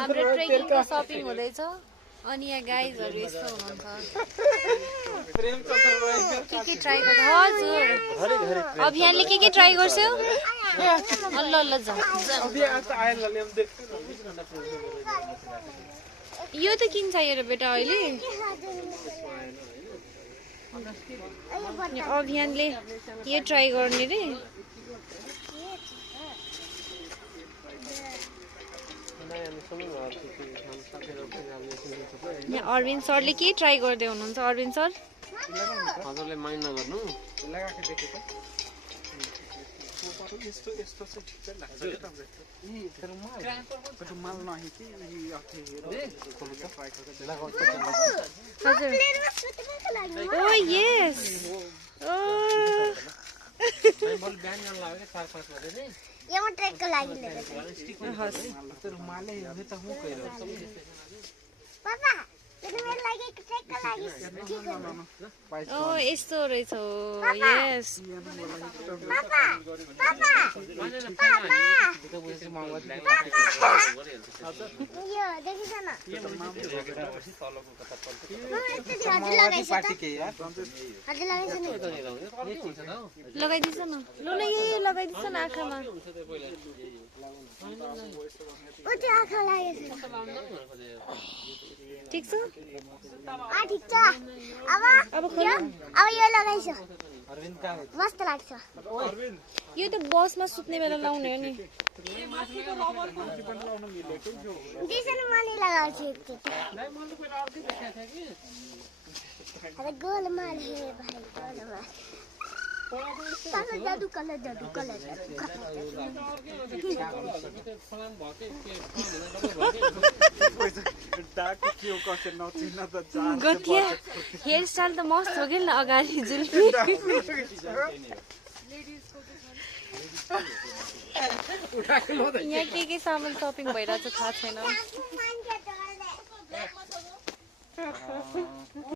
हाम्रो ट्रेकिङको सपिङ हुँदैछ अनि यहाँ गाइजहरु यस्तो हुनुहुन्छ के ट्राई गर्छ हजुर अभियानले के ट्राई गर्छौ अल्ल अल्ल जा यो त किन चाहियो र बेटा अहिले अभियानले यो ट्राई गर्ने रे यहाँ अरविन्द सरले के ट्राई गर्दै हुनुहुन्छ अरविन्द सर हजुरले माइन्ड नगर्नु ओ यस यहाँ ट्रेकको लागि पापा मेरो लागि ट्रेकको लागि ओ यस्तो रहेछ यस पापा पापा यो देखिछ न लगाइदिन्छ न ल यही लगाइदिन्छ न आँखामा आँखा लागेछ ठिक छ ठिक छ अब यो लगाइछ मस्त लाग्छ यो त बसमा सुत्ने बेला लाउने हो नि गोलमाल है भाई गोलमाल जादू कलर गतिया हेयर स्टाइल त मस्त हो कि अगाडि जुल्फी यहाँ के सामान सपिङ भइरहेछ थाहा छैन